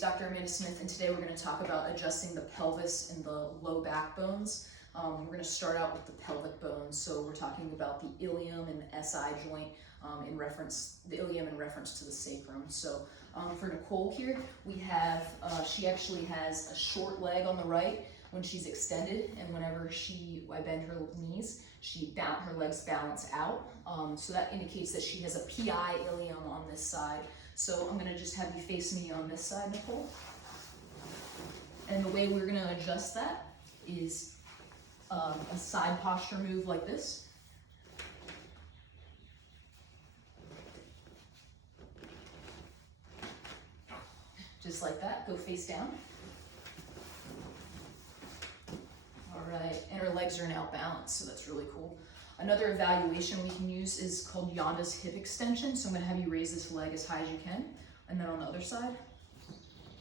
it's Dr. Amanda Smith, and today we're going to talk about adjusting the pelvis and the low back bones. We're going to start out with the pelvic bones. So we're talking about the ilium and the SI joint the ilium in reference to the sacrum. So for Nicole here, we have, she actually has a short leg on the right when she's extended, and whenever I bend her knees, her legs balance out. So that indicates that she has a PI ilium on this side. So I'm gonna just have you face me on this side, Nicole. And the way we're gonna adjust that is a side posture move like this. Just like that, go face down. All right, and her legs are now balanced, so that's really cool. Another evaluation we can use is called Yonda's hip extension. So I'm gonna have you raise this leg as high as you can. And then on the other side,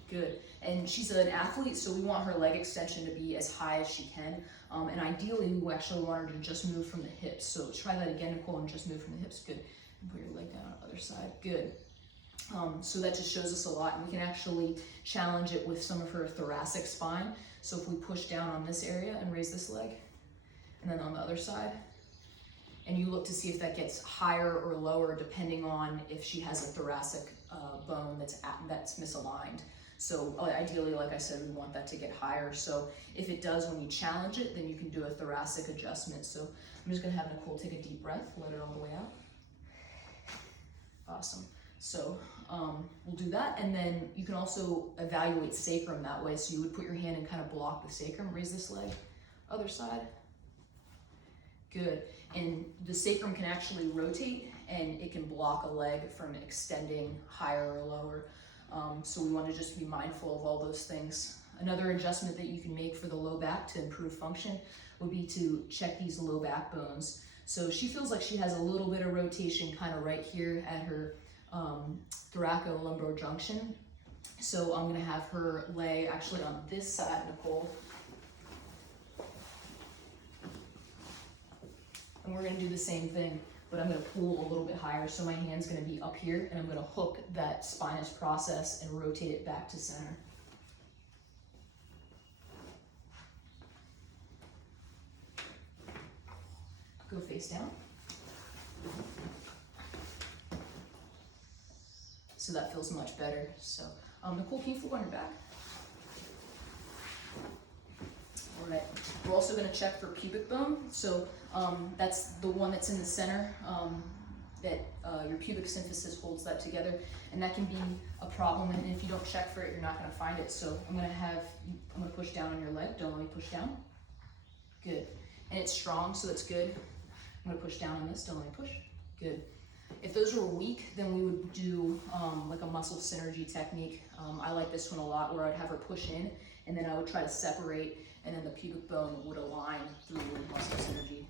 good. And she's an athlete, so we want her leg extension to be as high as she can. And ideally, we actually want her to just move from the hips. So try that again, Nicole, and just move from the hips, good. And put your leg down on the other side, good. So that just shows us a lot, and we can actually challenge it with some of her thoracic spine. So if we push down on this area and raise this leg, and then on the other side, and you look to see if that gets higher or lower depending on if she has a thoracic bone that's misaligned. So ideally, like I said, we want that to get higher. So if it does, when you challenge it, then you can do a thoracic adjustment. So I'm just gonna have Nicole take a deep breath, let it all the way out. Awesome. So we'll do that, and then you can also evaluate sacrum that way. So you would put your hand and kind of block the sacrum, raise this leg, other side. Good. And the sacrum can actually rotate, and it can block a leg from extending higher or lower. So we want to just be mindful of all those things. Another adjustment that you can make for the low back to improve function would be to check these low back bones. So she feels like she has a little bit of rotation kind of right here at her thoracolumbar junction. So I'm going to have her lay actually on this side, Nicole. And we're going to do the same thing, but I'm going to pull a little bit higher. So my hand's going to be up here, and I'm going to hook that spinous process and rotate it back to center. Go face down. So that feels much better. So Nicole, can you flip on your back? All right, we're also going to check for pubic bone. So that's the one that's in the center, that your pubic symphysis holds that together, and that can be a problem. And if you don't check for it, you're not going to find it. So I'm going to push down on your leg. Don't let me push down. Good. And it's strong, so that's good. I'm going to push down on this. Don't let me push. Good. If those were weak, then we would do like a muscle synergy technique. I like this one a lot, where I'd have her push in, and then I would try to separate, and then the pubic bone would align through muscle synergy.